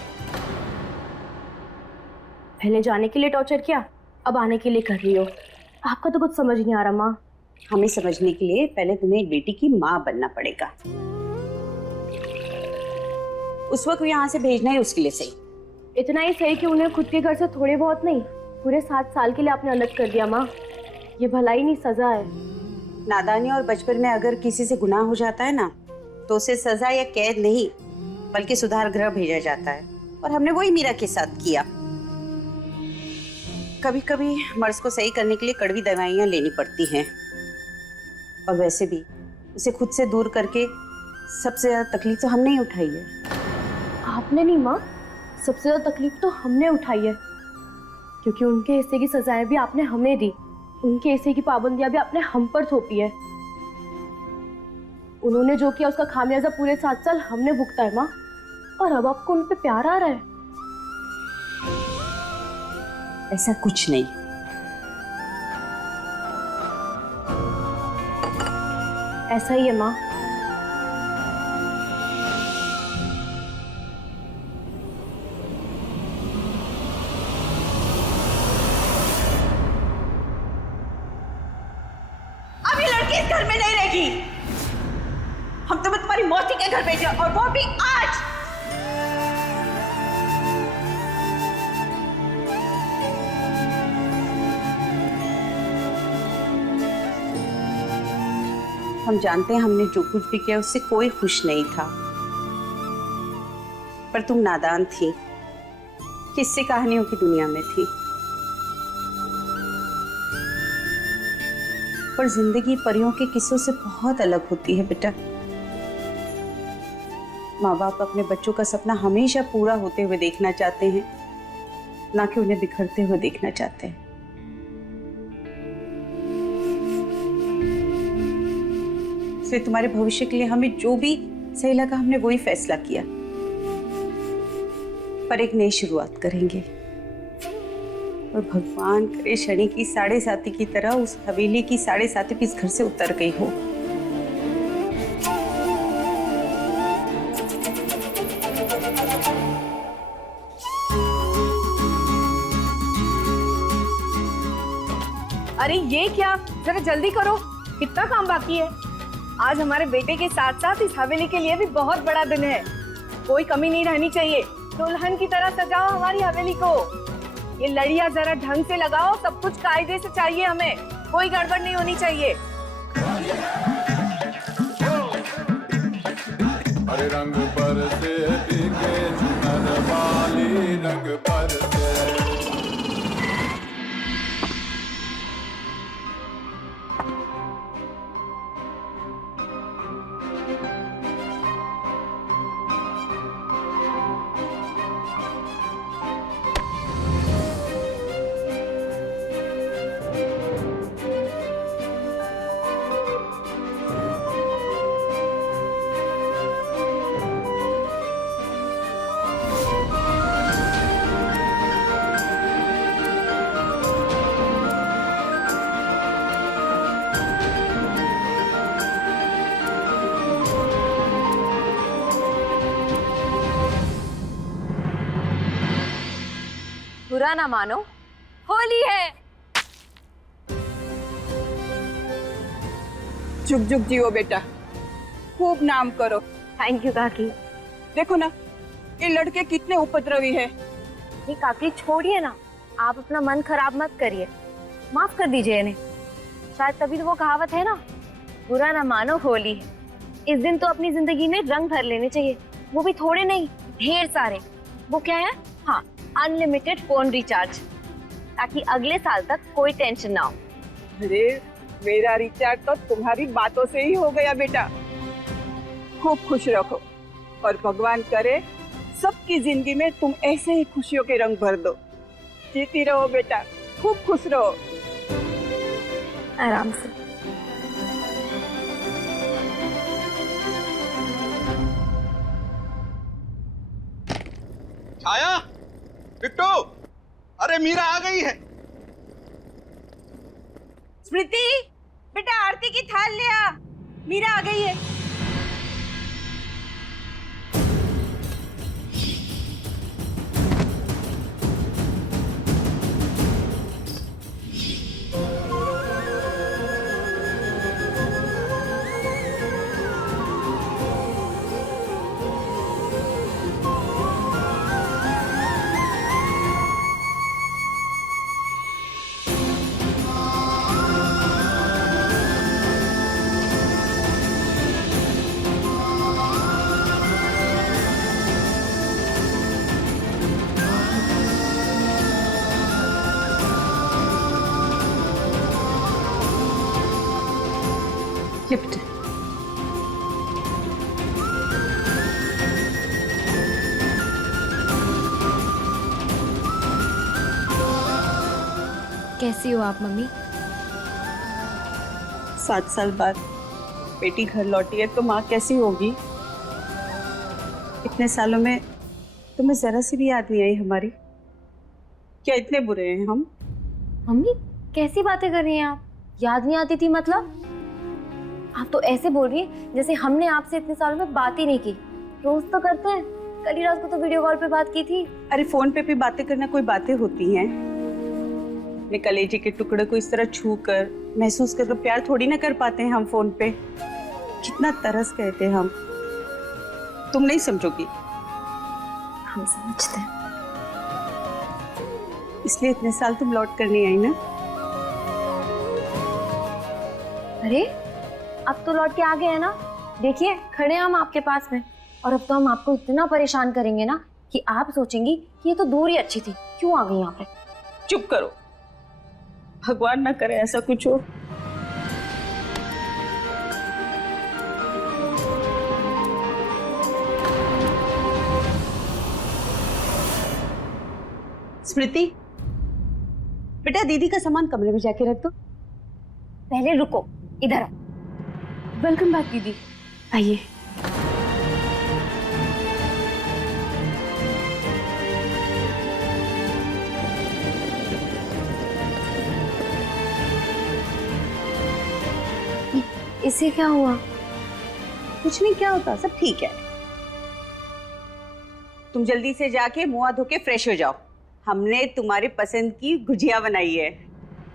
पहले जाने के लिए टॉर्चर किया, अब आने के लिए कर रही हो। आपका तो कुछ समझ नहीं आ रहा माँ। हमें समझने के लिए पहले तुम्हें एक बेटी की माँ बनना पड़ेगा। उस वक्त यहाँ से भेजना ही उसके लिए सही। इतना ही सही कि उन्हें खुद के घर से थोड़े बहुत नहीं, पूरे 7 साल के लिए आपने अलग कर दिया माँ। ये भलाई नहीं, सजा है। नादानी और बचपन में अगर किसी से गुनाह हो जाता है ना, तो उसे सजा या कैद नहीं बल्कि सुधार गृह भेजा जाता है। और हमने वही मीरा के साथ किया। कभी कभी मर्ज को सही करने के लिए कड़वी दवाइयाँ लेनी पड़ती हैं, और वैसे भी उसे खुद से दूर करके सबसे ज्यादा तकलीफ तो हमने ही उठाई है। आपने नहीं माँ, सबसे ज्यादा तकलीफ तो हमने उठाई है, क्योंकि उनके हिस्से की सजाएं भी आपने हमें दी, उनके हिस्से की पाबंदियां भी आपने हम पर थोपी है। उन्होंने जो किया उसका खामियाजा पूरे 7 साल हमने भुगता है माँ, और अब आपको उन पे प्यार आ रहा है? ऐसा कुछ नहीं। ऐसा ही है माँ। अब ये लड़की इस घर में नहीं रहेगी। हम तुम्हें तुम्हारी मौसी के घर भेजे, और वो भी आज। हम जानते हैं हमने जो कुछ भी किया उससे कोई खुश नहीं था, पर तुम नादान थी, किस्से कहानियों की दुनिया में थी। पर जिंदगी परियों के किस्सों से बहुत अलग होती है बेटा। माँ बाप अपने बच्चों का सपना हमेशा पूरा होते हुए देखना चाहते हैं, ना कि उन्हें बिखरते हुए देखना चाहते हैं। इसलिए तुम्हारे भविष्य के लिए हमें जो भी सही लगा हमने वही फैसला किया। पर एक नई शुरुआत करेंगे, और भगवान करे शनि की 7.5 की तरह उस हवेली की 7.5 भी इस घर से उतर गई हो। अरे ये क्या, जरा जल्दी करो, कितना काम बाकी है। आज हमारे बेटे के साथ साथ इस हवेली के लिए भी बहुत बड़ा दिन है, कोई कमी नहीं रहनी चाहिए। दुल्हन की तरह सजाओ हमारी हवेली को। ये लड़ियां जरा ढंग से लगाओ, सब कुछ कायदे से चाहिए हमें, कोई गड़बड़ नहीं होनी चाहिए। हरे रंग पर से बिके चुनर वाली रंग पर से। बुरा ना मानो, होली है। जुग जुग जियो बेटा, खूब नाम करो। थैंक यू काकी। देखो ना, ये लड़के कितने उपद्रवी है। नहीं काकी छोड़िए ना, आप अपना मन खराब मत करिए, माफ कर दीजिए इन्हें। शायद तभी तो वो कहावत है ना, बुरा ना मानो होली है। इस दिन तो अपनी जिंदगी में रंग भर लेने चाहिए, वो भी थोड़े नहीं, ढेर सारे। वो क्या है? हाँ, अनलिमिटेड फोन रिचार्ज, ताकि अगले साल तक कोई टेंशन ना हो। अरे मेरा रिचार्ज तो तुम्हारी बातों से ही हो गया बेटा। खूब खुश रखो और भगवान करे सबकी जिंदगी में तुम ऐसे ही खुशियों के रंग भर दो। जीती रहो बेटा, खूब खुश रहो। आराम से। छाया, बिट्टू, अरे मीरा आ गई है। स्मृति, बेटा आरती की थाल ले आ, मीरा आ गई है। गिफ्ट। कैसी हो आप मम्मी? 7 साल बाद बेटी घर लौटी है तो माँ कैसी होगी? इतने सालों में तुम्हें जरा सी भी याद नहीं आई हमारी? क्या इतने बुरे हैं हम? मम्मी कैसी बातें कर रही हैं आप? याद नहीं आती थी मतलब? आप तो ऐसे बोल रही हैं जैसे हमने आपसे इतने सालों में बात ही नहीं की। रोज तो करते हैं, कल ही रात को तो वीडियो कॉल पे बात की थी। अरे फोन पे भी बातें करना कोई बातें होती हैं? अपने कलेजे के टुकड़े को इस तरह छू कर महसूस कर तो प्यार थोड़ी ना कर पाते हैं हम फोन पे। कितना तरस गए थे हम, तुम नहीं समझोगी। हम समझते हैं, इसलिए इतने साल तुम लौट कर नहीं आई ना। अरे अब तो लौट के आ गए हैं ना, देखिए खड़े हैं हम आपके पास में। और अब तो हम आपको इतना परेशान करेंगे ना कि आप सोचेंगी कि ये तो दूर ही अच्छी थी, क्यों आ गई यहाँ पे। चुप करो, भगवान ना करे ऐसा कुछ हो। स्मृति, बेटा दीदी का सामान कमरे में जाके रख दो। पहले रुको, इधर आओ। वेलकम बैक दीदी, आइए। इसे क्या हुआ? कुछ नहीं, क्या होता, सब ठीक है। तुम जल्दी से जाके मुंह धो के फ्रेश हो जाओ, हमने तुम्हारी पसंद की गुजिया बनाई है।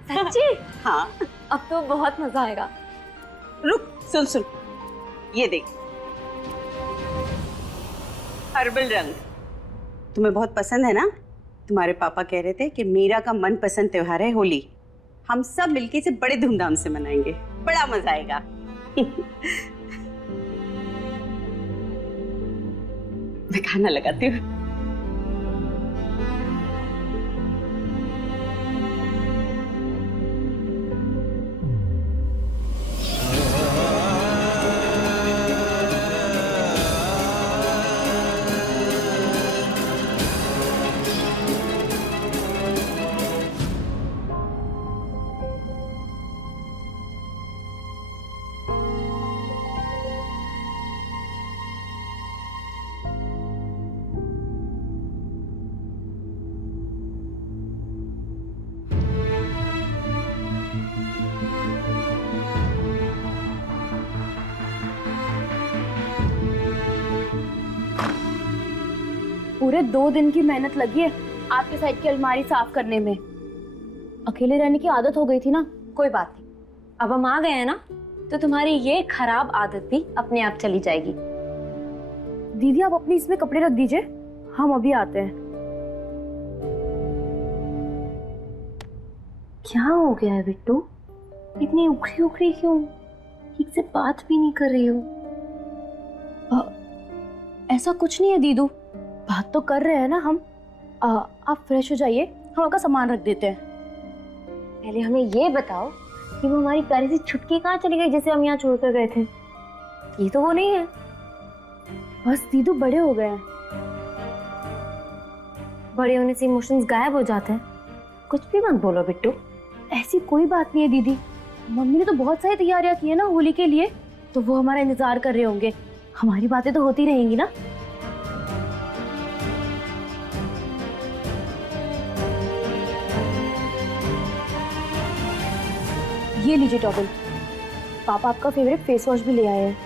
सच्ची? हाँ। अब तो बहुत मजा आएगा। रुक, सुन सुन, ये देख, हर्बल रंग तुम्हें बहुत पसंद है ना? तुम्हारे पापा कह रहे थे कि मीरा का मनपसंद त्योहार है होली। हम सब मिलके इसे बड़े धूमधाम से मनाएंगे, बड़ा मजा आएगा। मैं खाना लगाती हूँ। पूरे 2 दिन की मेहनत लगी है आपके साइड की अलमारी साफ करने में। अकेले रहने की आदत हो गई थी ना, कोई बात नहीं, अब हम आ गए हैं ना, तो तुम्हारी ये खराब आदत भी अपने आप चली जाएगी। दीदी आप अपनी इसमें कपड़े रख दीजिए, हम अभी आते हैं। क्या हो गया है बिट्टू, इतनी उखड़ी उखड़ी क्यों? ठीक से बात भी नहीं कर रही हो। ऐसा कुछ नहीं है दीदू, बात तो कर रहे हैं ना हम। आप फ्रेश हो जाइए, हम आपका सामान रख देते हैं। पहले हमें ये बताओ कि वो हमारी प्यारी सी छुटकी कहाँ चली गई जिसे हम यहाँ छोड़कर गए थे? ये तो वो नहीं है। बस दीदू बड़े हो गए हैं, बड़े होने से इमोशंस गायब हो जाते हैं। कुछ भी मत बोलो बिट्टू, ऐसी कोई बात नहीं है दीदी। मम्मी ने तो बहुत सारी तैयारियां की है ना होली के लिए, तो वो हमारा इंतजार कर रहे होंगे। हमारी बातें तो होती रहेंगी ना। ये लीजिए टॉवल, पापा आपका फेवरेट फेस वॉश भी ले आए हैं।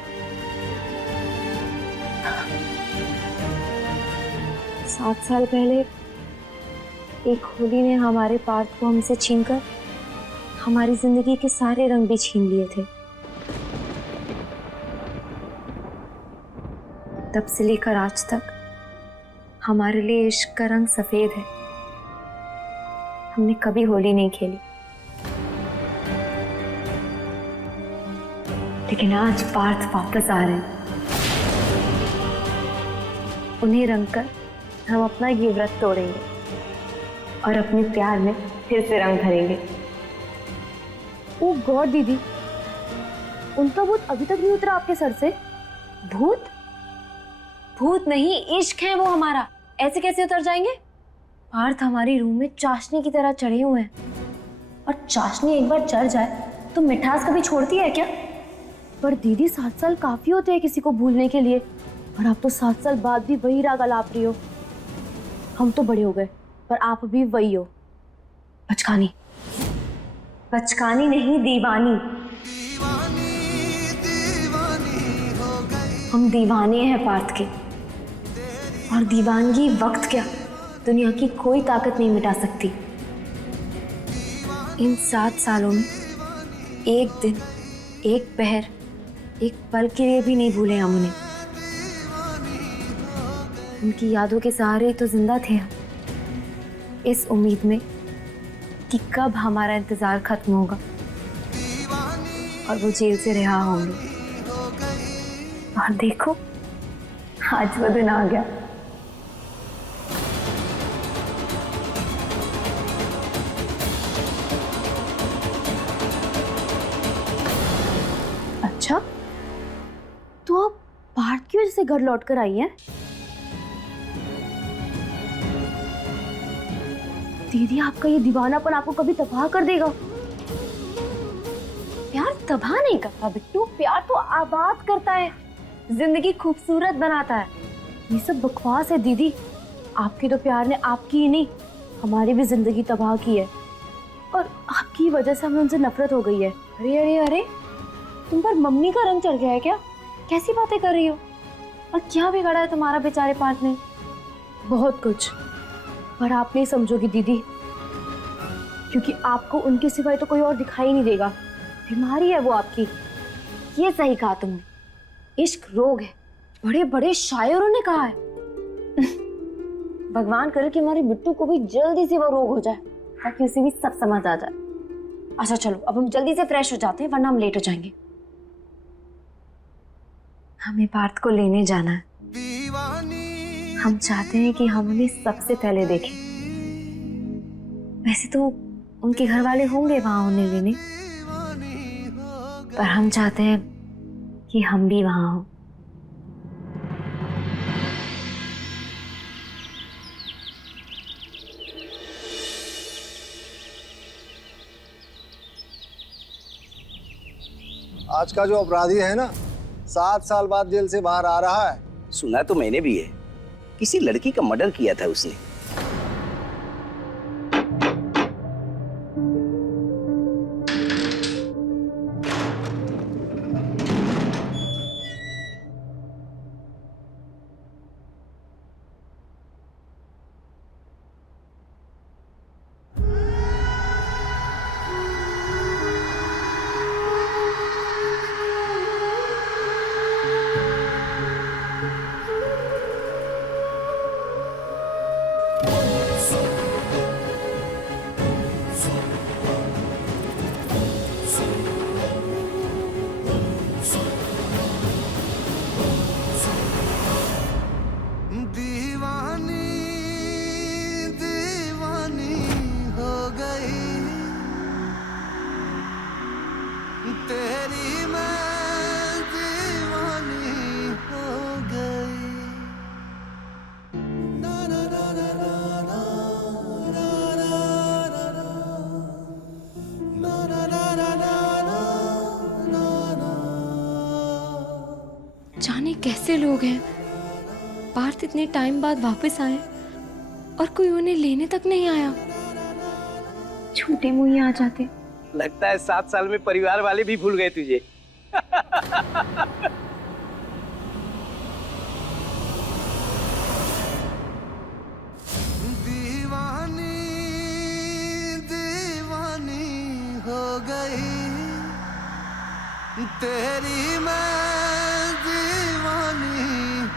7 साल पहले एक होली ने हमारे पार्थ को हमसे छीनकर हमारी जिंदगी के सारे रंग भी छीन लिए थे। तब से लेकर आज तक हमारे लिए इश्क का रंग सफेद है। हमने कभी होली नहीं खेली, लेकिन आज पार्थ वापस आ रहे हैं। उन्हें रंग कर हम अपना ये व्रत तोड़ेंगे और अपने प्यार में फिर से रंग भरेंगे। ओह गॉड दीदी, उनका भूत अभी तक नहीं उतरा आपके सर से? भूत? भूत नहीं, इश्क है वो हमारा। ऐसे कैसे उतर जाएंगे? पार्थ हमारी रूह में चाशनी की तरह चढ़े हुए हैं, और चाशनी एक बार चढ़ जाए तो मिठास कभी छोड़ती है क्या? पर दीदी 7 साल काफी होते हैं किसी को भूलने के लिए, और आप तो 7 साल बाद भी वही राग अलाप रही हो। हम तो बड़े हो गए, पर आप भी वही हो, बचकानी। बचकानी नहीं, दीवानी। हम दीवाने हैं पार्थ के, और दीवानगी वक्त क्या, दुनिया की कोई ताकत नहीं मिटा सकती। इन 7 सालों में एक दिन, एक पहर, एक पल के लिए भी नहीं भूले हम उन्हें। उनकी यादों के सहारे तो जिंदा थे हम, इस उम्मीद में कि कब हमारा इंतजार खत्म होगा और वो जेल से रिहा होंगे। और देखो, आज वो दिन आ गया। अच्छा, तो आप पार्थ की वजह से घर लौट कर आई हैं? दीदी आपका ये दीवानापन आपको कभी तबाह कर देगा। प्यार तबाह नहीं करता बिट्टू, प्यार तो आबाद करता है, जिंदगी खूबसूरत बनाता है। ये सब बकवास है दीदी। आपके तो प्यार ने आपकी ही नहीं, हमारी भी जिंदगी तबाह की है, और आपकी वजह से हमें उनसे नफरत हो गई है। अरे अरे अरे, तुम पर मम्मी का रंग चढ़ गया है क्या? कैसी बातें कर रही हो? और क्या बिगाड़ा है तुम्हारा बेचारे पार्थ ने? बहुत कुछ, पर आप नहीं समझोगी दीदी, क्योंकि आपको उनके सिवाय तो कोई और दिखाई नहीं देगा। बीमारी है वो आपकी। ये सही कहा तुमने, इश्क रोग है, बड़े बड़े शायरों ने कहा है। भगवान करे कि हमारे बिट्टू को भी जल्दी से वो रोग हो जाए, ताकि उसे भी सब समझ आ जाए। अच्छा चलो, अब हम जल्दी से फ्रेश हो जाते हैं, वरना हम लेट हो जाएंगे। हमें पार्थ को लेने जाना है। हम चाहते हैं कि हम उन्हें सबसे पहले देखें। वैसे तो उनके घर वाले होंगे वहां उन्हें लेने, पर हम चाहते हैं कि हम भी वहां हों। आज का जो अपराधी है ना, 7 साल बाद जेल से बाहर आ रहा है। सुना तो मैंने भी है, किसी लड़की का मर्डर किया था उसने। कैसे लोग हैं? पार्थ इतने टाइम बाद वापस आए और कोई उन्हें लेने तक नहीं आया। छोटे मुंह आ जाते। लगता है 7 साल में परिवार वाले भी भूल गए तुझे। दीवानी दीवानी हो गई तेरी मैं दीवानी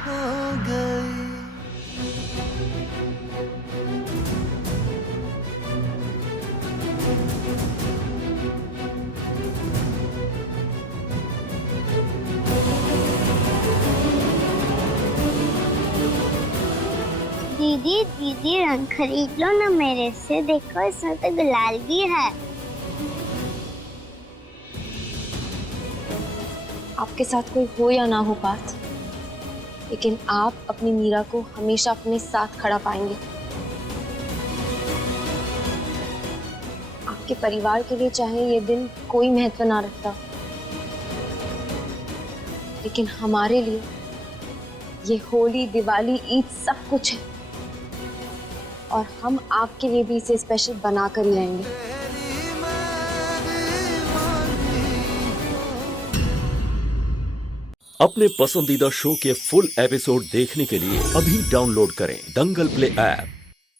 हो गई। दीदी दीदी रंग खरीद लो ना मेरे से, देखो इसमें तो गुलाल भी है। आपके साथ कोई हो या ना हो पार्थ, लेकिन आप अपनी मीरा को हमेशा अपने साथ खड़ा पाएंगे। आपके परिवार के लिए चाहे ये दिन कोई महत्व ना रखता, लेकिन हमारे लिए ये होली, दिवाली, ईद सब कुछ है और हम आपके लिए भी इसे स्पेशल बना कर ही रहेंगे। अपने पसंदीदा शो के फुल एपिसोड देखने के लिए अभी डाउनलोड करें दंगल प्ले ऐप।